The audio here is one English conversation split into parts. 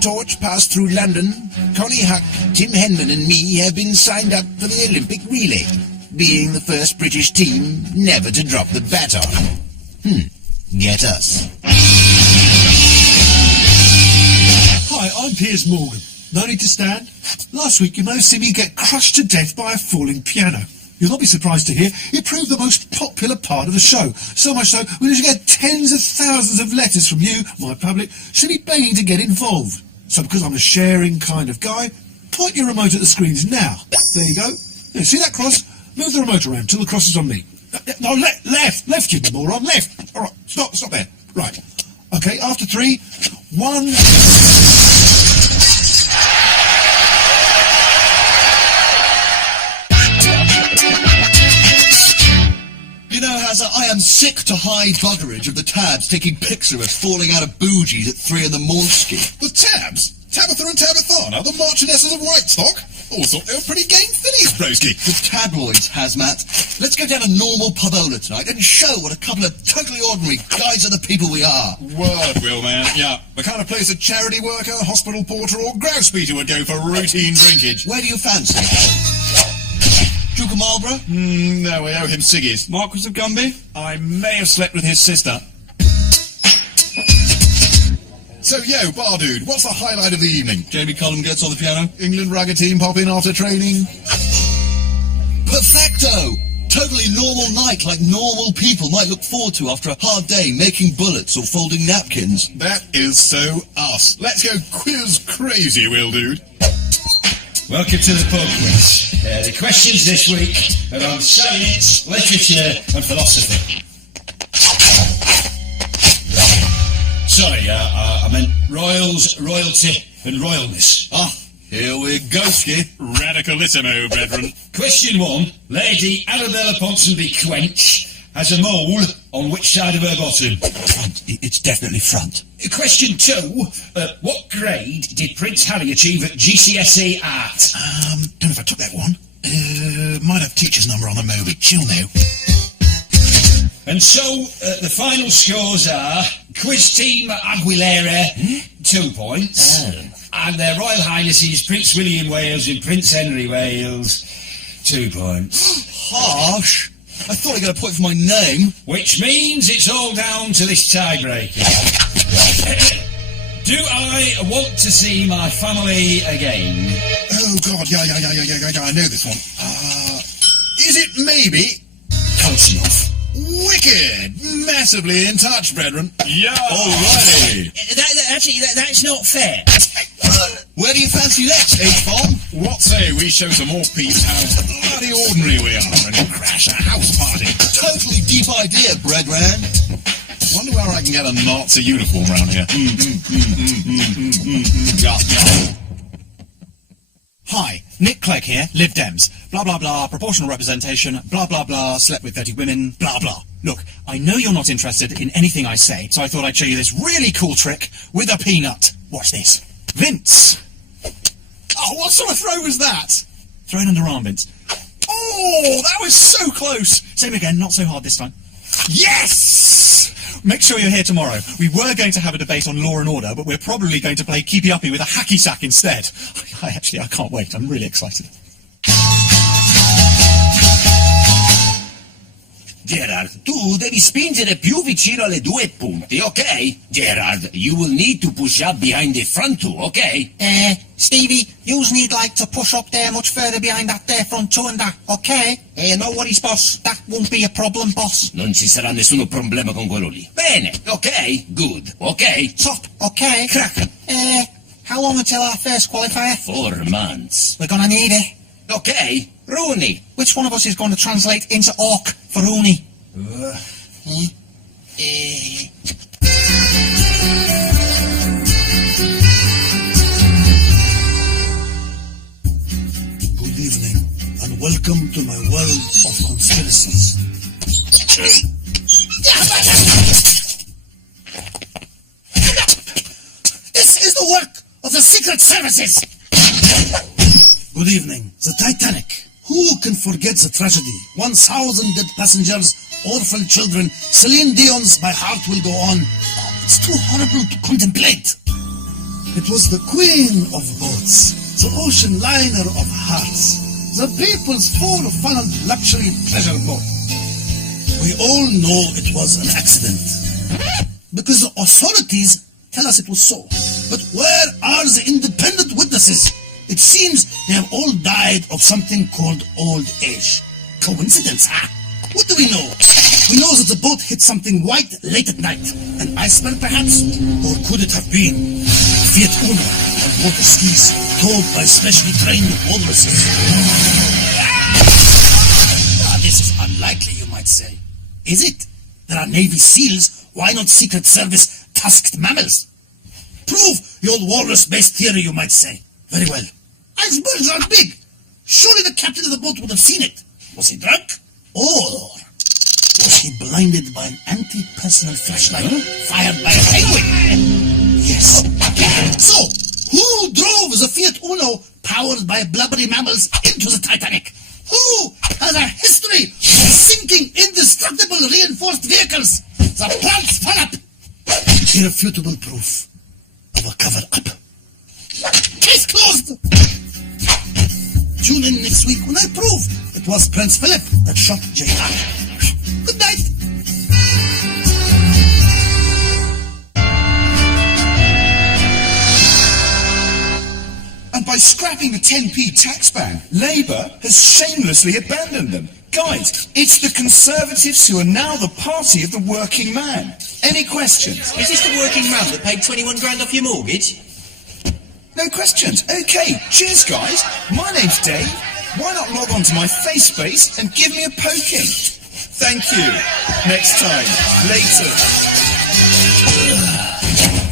Torch passed through London, Connie Huck, Tim Henman and me have been signed up for the Olympic relay, being the first British team never to drop the baton. Get us. Hi, I'm Piers Morgan. No need to stand. Last week you may have seen me get crushed to death by a falling piano. You'll not be surprised to hear it proved the most popular part of the show. So much so, we managed to get tens of thousands of letters from you, my public, should be begging to get involved. So because I'm a sharing kind of guy, point your remote at the screens now. There you go. Yeah, see that cross? Move the remote around till the cross is on me. No, left, you moron, left. All right, stop there. Right. Okay, after 3, 1... You know, Hazza, I am sick to high buggerage of the tabs taking pics of us falling out of bougies at 3 in the mornski. The tabs? Tabitha and Tabithana, the Marchionesses of Whitestock? All thought they were pretty game fillies, broski. The tabloids, Hazmat. Let's go down a normal pubola tonight and show what a couple of totally ordinary guys are the people we are. Word, Will, man. Yeah, the kind of place a charity worker, hospital porter or grouse beater would go for routine drinkage. Where do you fancy? Duke of Marlborough? No, we owe him ciggies. Marquis of Gumby? I may have slept with his sister. So, yo, bar dude, what's the highlight of the evening? Jamie Cullum gets on the piano. England rugger team pop in after training. Perfecto! Totally normal night like normal people might look forward to after a hard day making bullets or folding napkins. That is so us. Let's go quiz crazy, Will, dude. Welcome to the pub quiz. The questions this week are on science, literature and philosophy. Sorry, I meant royals, royalty and royalness. Ah, here we go, Ski. Radicalissimo, brethren. Question 1. Lady Arabella Ponsonby Quench has a mole on which side of her bottom? Front. It's definitely front. Question 2. What grade did Prince Harry achieve at GCSE Art? Don't know if I took that one. Might have teacher's number on the Moby. She'll know. And so, the final scores are Quiz Team Aguilera, 2 points, and Their Royal Highnesses Prince William Wales and Prince Henry Wales, 2 points. Harsh. I thought I got a point for my name. Which means it's all down to this tiebreaker. Do I want to see my family again? Oh, God, yeah, I know this one. Is it maybe? Close enough. Wicked! Massively in touch, brethren. Yeah! Alrighty. Actually, that's not fair. Where do you fancy next, H-Bomb? What say we show some more peeps how bloody ordinary we are and crash a house party? Totally deep idea, brethren. Wonder where I can get a Nazi uniform round here. Yeah. Hi, Nick Clegg here, Lib Dems. Blah, blah, blah, proportional representation, blah, blah, blah, slept with 30 women, blah, blah. Look, I know you're not interested in anything I say, so I thought I'd show you this really cool trick with a peanut. Watch this. Vince. Oh, what sort of throw was that? Throw it underarm, Vince. Oh, that was so close. Same again, not so hard this time. Yes! Make sure you're here tomorrow. We were going to have a debate on law and order, but we're probably going to play keepy uppy with a hacky sack instead. I can't wait. I'm really excited. Gerard, tu devi spingere più vicino alle 2 punti, ok? Gerard, you will need to push up behind the front two, ok? Stevie, yous need like to push up there much further behind that there front two and that, okay? No worries, boss. That won't be a problem, boss. Non ci sarà nessuno problema con quello lì. Bene, ok? Good, ok? Top, okay? Crack. How long until our first qualifier? 4 months. We're gonna need it. Okay, Rooney. Which one of us is going to translate into orc for Rooney? Good evening, and welcome to my world of conspiracies. secret services! Good evening. The Titanic. Who can forget the tragedy? 1,000 dead passengers, orphan children. Celine Dion's My Heart Will Go On. Oh, it's too horrible to contemplate. It was the queen of boats, the ocean liner of hearts, the people's four-funneled luxury pleasure boat. We all know it was an accident, because the authorities tell us it was so. But where are the independent witnesses? It seems they have all died of something called old age. Coincidence, huh? What do we know? We know that the boat hit something white late at night. An iceberg, perhaps? Or could it have been Fiat Uno on water skis, towed by specially trained walruses? This is unlikely, you might say. Is it? There are Navy SEALs. Why not Secret Service tusked mammals? Prove your walrus-based theory, you might say. Very well. Icebergs are big. Surely the captain of the boat would have seen it. Was he drunk? Or was he blinded by an anti-personal flashlight fired by a penguin? Yes. So, who drove the Fiat Uno powered by blubbery mammals into the Titanic? Who has a history of sinking indestructible reinforced vehicles? The plants fell up. Irrefutable proof of a cover-up. Case closed! Tune in next week when I prove it was Prince Philip that shot J.R. Good night. And by scrapping the 10p tax ban, Labour has shamelessly abandoned them. Guys, it's the Conservatives who are now the party of the working man. Any questions? Is this the working man that paid 21 grand off your mortgage? No questions. Okay, cheers guys. My name's Dave. Why not log on to my FaceSpace and give me a poking? Thank you. Next time. Later.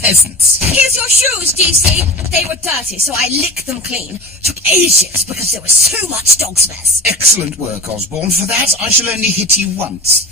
Peasants. Here's your shoes, DC. They were dirty, so I licked them clean. Took ages because there was so much dog's mess. Excellent work, Osborne. For that, I shall only hit you once.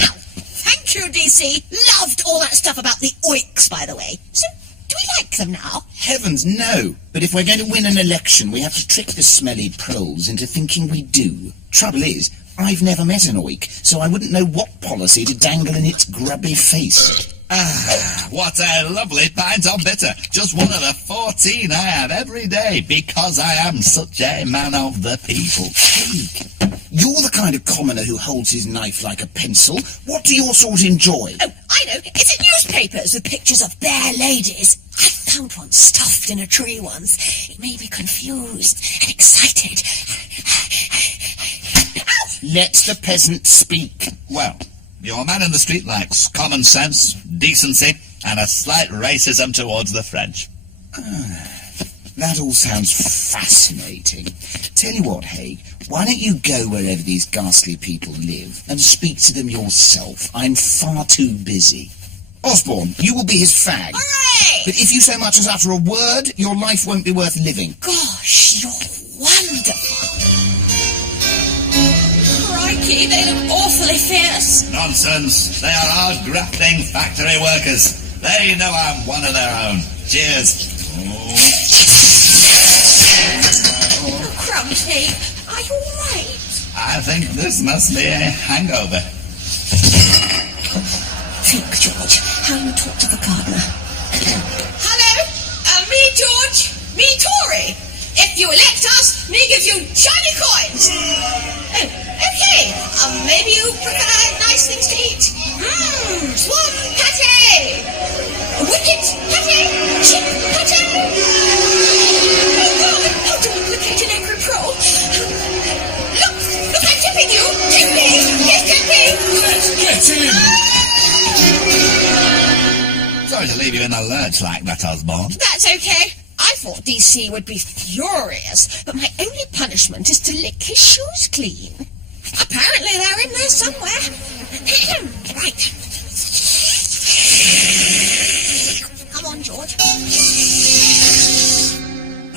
Ow. Thank you, DC. Loved all that stuff about the oiks, by the way. So, do we like them now? Heavens, no. But if we're going to win an election, we have to trick the smelly proles into thinking we do. Trouble is, I've never met an oik, so I wouldn't know what policy to dangle in its grubby face. Ah, what a lovely pint of bitter. Just one of the 14 I have every day, because I am such a man of the people. Hey, you're the kind of commoner who holds his knife like a pencil. What do your sort enjoy? Oh, I know. It's in newspapers with pictures of bare ladies. I found one stuffed in a tree once. It made me confused and excited. Let the peasant speak. Well, your man in the street lacks common sense, decency, and a slight racism towards the French. That all sounds fascinating. Tell you what, Haig, why don't you go wherever these ghastly people live and speak to them yourself? I'm far too busy. Osborne, you will be his fag. Hooray! But if you so much as utter a word, your life won't be worth living. Gosh, you're wonderful. Crikey, they look awfully fierce. Nonsense. They are our grafting factory workers. They know I'm one of their own. Cheers. Oh, Crumbsy, are you all right? I think this must be a hangover. Think, George, how you talk to the gardener. Hello? Me, George. Me, Tory. If you elect us, me give you shiny coins. Oh, okay. Maybe you prefer nice things to eat. Swan patty. Wicket patty. Sheep patty. Oh, God. Oh, don't implicate an angry pro. Look, I'm tipping you. Tip me. Yes, tip me. Let's get him. Sorry to leave you in the lurch like that, Osborne. That's okay. I thought DC would be furious, but my only punishment is to lick his shoes clean. Apparently they're in there somewhere. Right. Come on, George.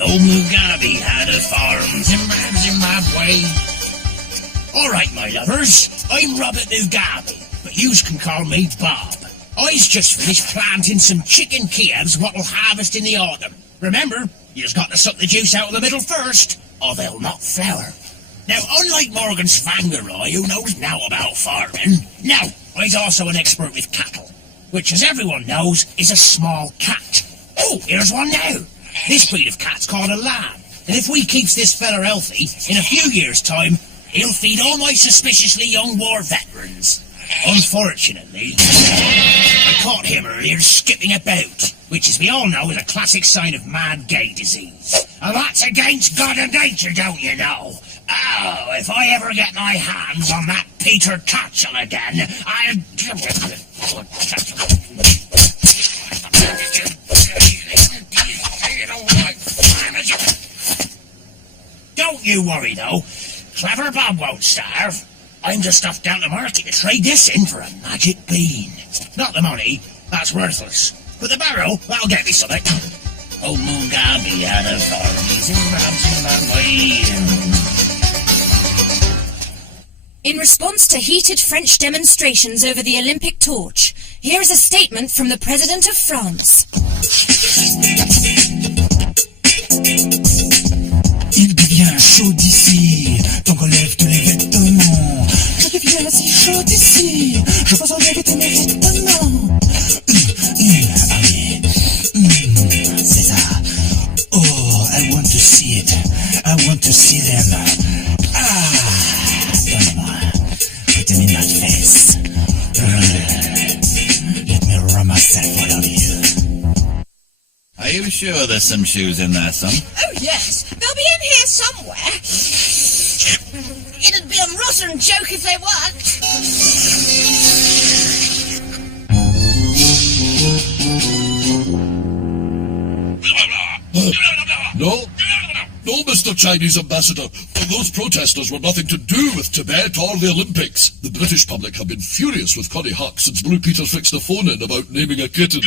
Old Mugabe had a farm, Zimbabwe. All right, my lovers, I'm Robert Mugabe, but yous can call me Bob. I's just finished planting some chicken calves what'll harvest in the autumn. Remember, You just got to suck the juice out of the middle first, or they'll not flower. Now, unlike Morgan's Vangeroy, who knows now about farming, now, I's also an expert with cattle, which, as everyone knows, is a small cat. Oh, here's one now. This breed of cat's called a lamb, and if we keeps this feller healthy, in a few years' time, he'll feed all my suspiciously young war veterans. Unfortunately, I caught him earlier skipping about, which, as we all know, is a classic sign of mad gay disease. And that's against God and nature, don't you know? Oh, if I ever get my hands on that Peter Tatchell again, I'll... Don't you worry, though. Clever Bob won't starve. I'm just off down to market to trade this in for a magic bean. Not the money, that's worthless. But the barrel, that'll get me something. Oh, Mugabe had a farm, he's in In response to heated French demonstrations over the Olympic torch, here is a statement from the President of France. Il devient chaud d'ici, tant qu'on lève tous les vêtements. Ça devient si chaud d'ici, je pense enlever tous mes vêtements. Ah oui, c'est ça. Oh, I want to see it. I want to see them. Donne-moi. Put them in my face. Let me rub myself all over you. Are you sure there's some shoes in there, son? Oh, yes. They'll be in here somewhere. It'd be a rotten joke if they weren't. No, Mr. Chinese Ambassador. Those protesters were nothing to do with Tibet or the Olympics. The British public have been furious with Connie Huck since Blue Peter fixed the phone in about naming a kitten.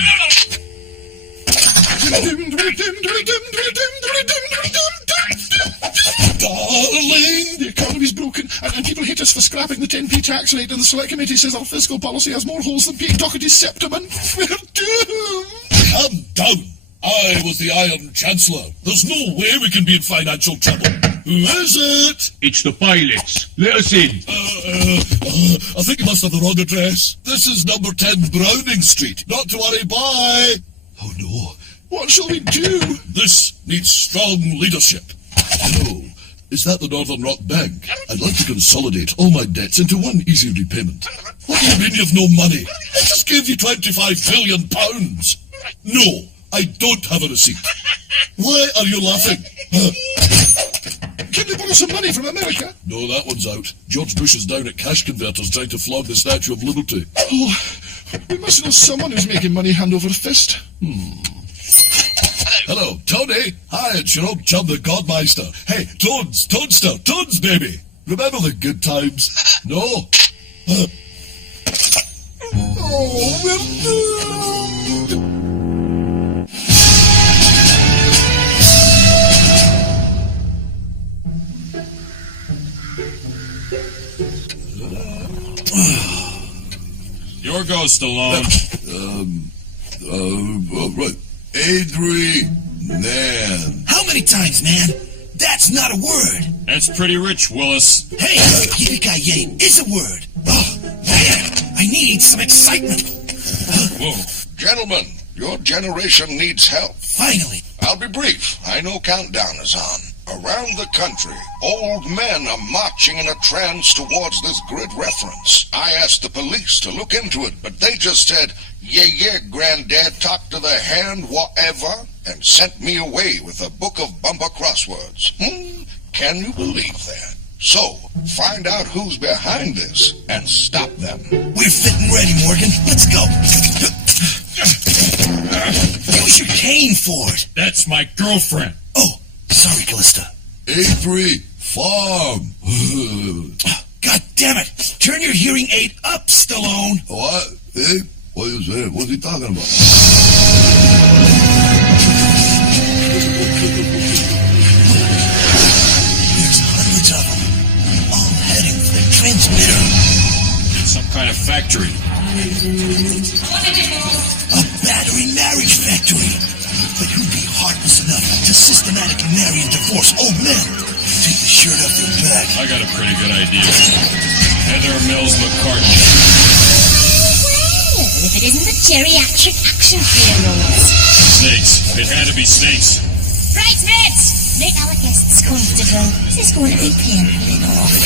Darling, the economy's broken, and people hate us for scrapping the 10p tax rate, and the Select Committee says our fiscal policy has more holes than Pete Doherty's septum, and we're doomed. Calm down. I was the Iron Chancellor. There's no way we can be in financial trouble. Who is it? It's the pilots. Let us in. I think you must have the wrong address. This is number 10 Browning Street. Not to worry, bye. Oh no. What shall we do? This needs strong leadership. Hello. Is that the Northern Rock Bank? I'd like to consolidate all my debts into one easy repayment. What do you mean you've no money? I just gave you £25 billion. No, I don't have a receipt. Why are you laughing? Can they borrow some money from America? No, that one's out. George Bush is down at cash converters trying to flog the Statue of Liberty. Oh, we must know someone who's making money hand over fist. Hello, Tony. Hi, it's your old chum, the Godmeister. Hey, Toadster, baby. Remember the good times? No? Oh, we're doomed. Your go, Stallone. Right. A3, Nan. How many times, man? That's not a word. That's pretty rich, Willis. Hey, yippee-ki-yay is a word. Oh, man, I need some excitement. Whoa. Gentlemen, your generation needs help. Finally. I'll be brief. I know countdown is on. Around the country, old men are marching in a trance towards this grid reference. I asked the police to look into it, but they just said, yeah, Granddad, talk to the hand, whatever, and sent me away with a book of bumper crosswords. Can you believe that? So, find out who's behind this and stop them. We're fit and ready, Morgan. Let's go. Use your cane for it. That's my girlfriend. Oh, sorry, Callista. A3, farm. God damn it. Turn your hearing aid up, Stallone. What? Hey? What is that? What's he talking about? There's hundreds of them, all heading for the transmitter. It's some kind of factory. A battery marriage factory. But who'd be heartless enough to systematically marry and divorce old men. Take the shirt off your back. I got a pretty good idea. Heather Mills McCartney. Well, if it isn't the geriatric action heroes. Snakes. It had to be snakes. Bridesmaids, make our guests comfortable. This is going to be painful enough.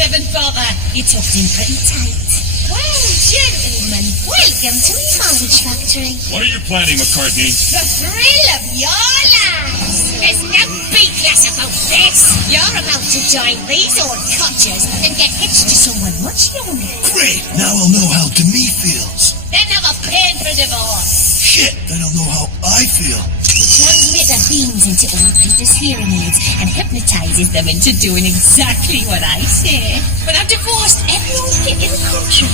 7th brother, you tucked in pretty tight. Well, gentlemen, welcome to the marriage factory. What are you planning, McCartney? The thrill of your lives. There's no BS about this. You're about to join these old codgers and get hitched to someone much younger. Great! Now I'll know how Demi feels. Then have a painful divorce. Shit! Then I'll know how I feel. He transmits the beams into old people's hearing aids and hypnotizes them into doing exactly what I say. When I've divorced every old git in the country,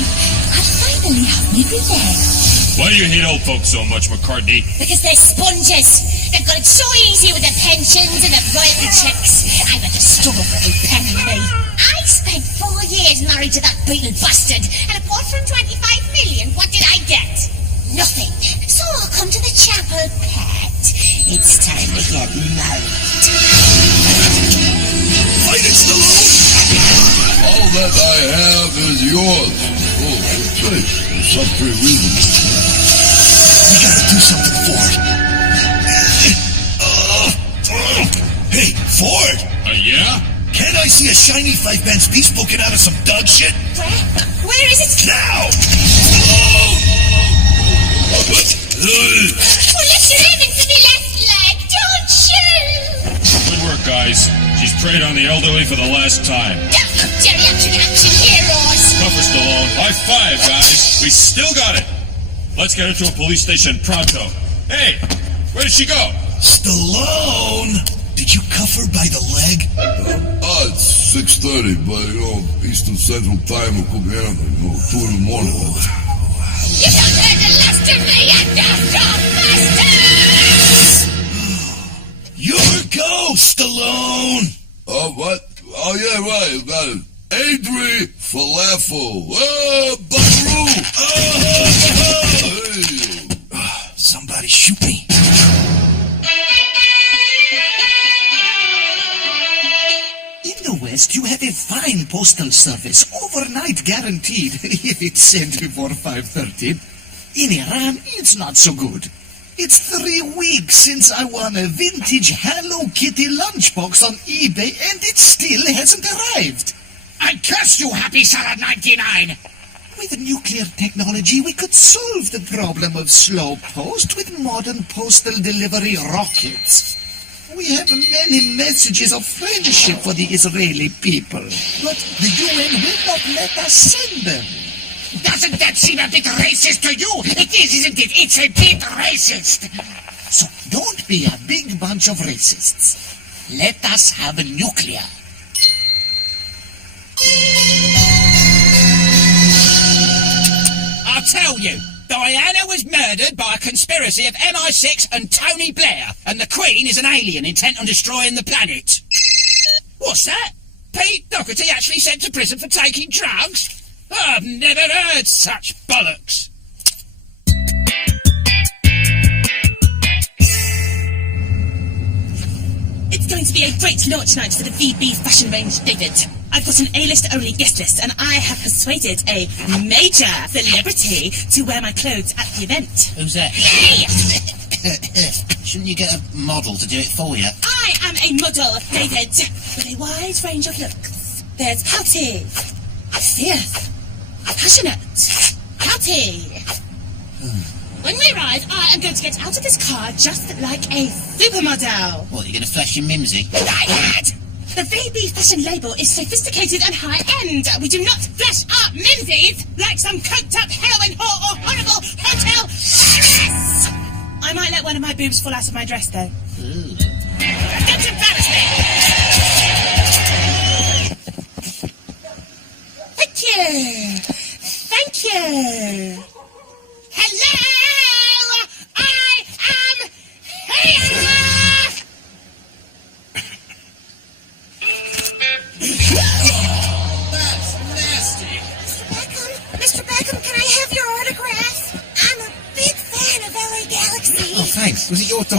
I finally have me relay. Why do you hate old folks so much, McCartney? Because they're sponges. They've got it so easy with their pensions and their royalty checks. I've had to struggle for every penny. I spent 4 years married to that beetle bastard, and apart from 25 million, what did I get? Nothing. So I'll come to the chapel, pet. It's time to get married. Fight it, Stallone! All that I have is yours. Oh, that's right. For some pretty reason. We gotta do something, Ford. Hey, Ford! Yeah? Can't I see a shiny 5-pence piece poking out of some dog shit? Where is it? Now! Well, lift your aiming for the left leg, don't you? Good work, guys. She's preyed on the elderly for the last time. Geriatric action heroes. Tougher, Stallone. High five, guys. We still got it. Let's get her to a police station pronto. Hey, where did she go? Stallone! Did you cuff her by the leg? It's 6:30, but, Eastern Central Time will cook anything, 2 in the morning. You don't hear the last of me, Your go, Stallone! Oh, what? Oh, yeah, right, you got it. Adri Falafel. Buckaroo! Hey. Somebody shoot me. In the West, you have a fine postal service, overnight guaranteed, if it's sent before 5:30. In Iran, it's not so good. It's 3 weeks since I won a vintage Hello Kitty lunchbox on eBay, and it still hasn't arrived. I curse you, Happy Salad 99! With nuclear technology, we could solve the problem of slow post with modern postal delivery rockets. We have many messages of friendship for the Israeli people, but the UN will not let us send them. Doesn't that seem a bit racist to you? It is, isn't it? It's a bit racist. So don't be a big bunch of racists. Let us have nuclear. I'll tell you. Diana was murdered by a conspiracy of MI6 and Tony Blair, and the Queen is an alien intent on destroying the planet. What's that? Pete Doherty actually sent to prison for taking drugs? I've never heard such bollocks. It's going to be a great launch night for the VB fashion range, David. I've got an A-list-only guest list, and I have persuaded a major celebrity to wear my clothes at the event. Who's that? Hey! Shouldn't you get a model to do it for you? I am a model, David, with a wide range of looks. There's pouty, fierce, passionate, pouty. When we arrive, I am going to get out of this car just like a supermodel. What, you're going to flash your mimsy? Diet! The VB fashion label is sophisticated and high-end. We do not flash our mimsies like some coked-up heroin whore or horrible hotel heiress. I might let one of my boobs fall out of my dress, though. Ooh. Don't embarrass me! Thank you! Thank you! Hello! I am here! That's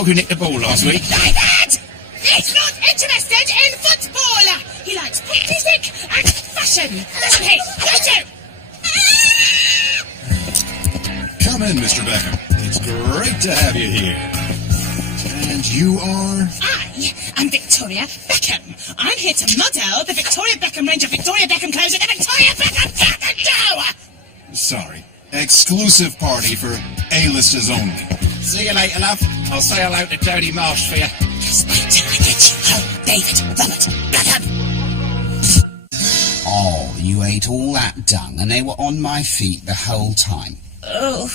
who nicked the ball last week? David! He's not interested in football! He likes pop music and fashion, doesn't he? Don't you? Come in, Mr. Beckham. It's great to have you here. And you are? I am Victoria Beckham. I'm here to model the Victoria Beckham range of Victoria Beckham clothes at the Victoria Beckham Fashion Show! Sorry. Exclusive party for A-listers only. See you later, love. I'll say hello to Jodie Marsh for you. Just wait till I get you home, David Robert Beckham. Oh, you ate all that dung and they were on my feet the whole time. Oh.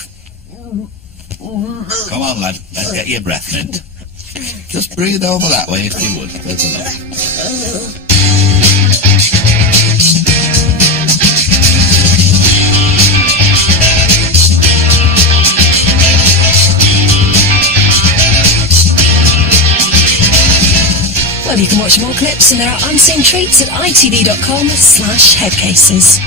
Come on, lad. Let's get your breath mint. Just breathe over that way if you would. There's enough. Well, you can watch more clips and there are unseen treats at itv.com/headcases.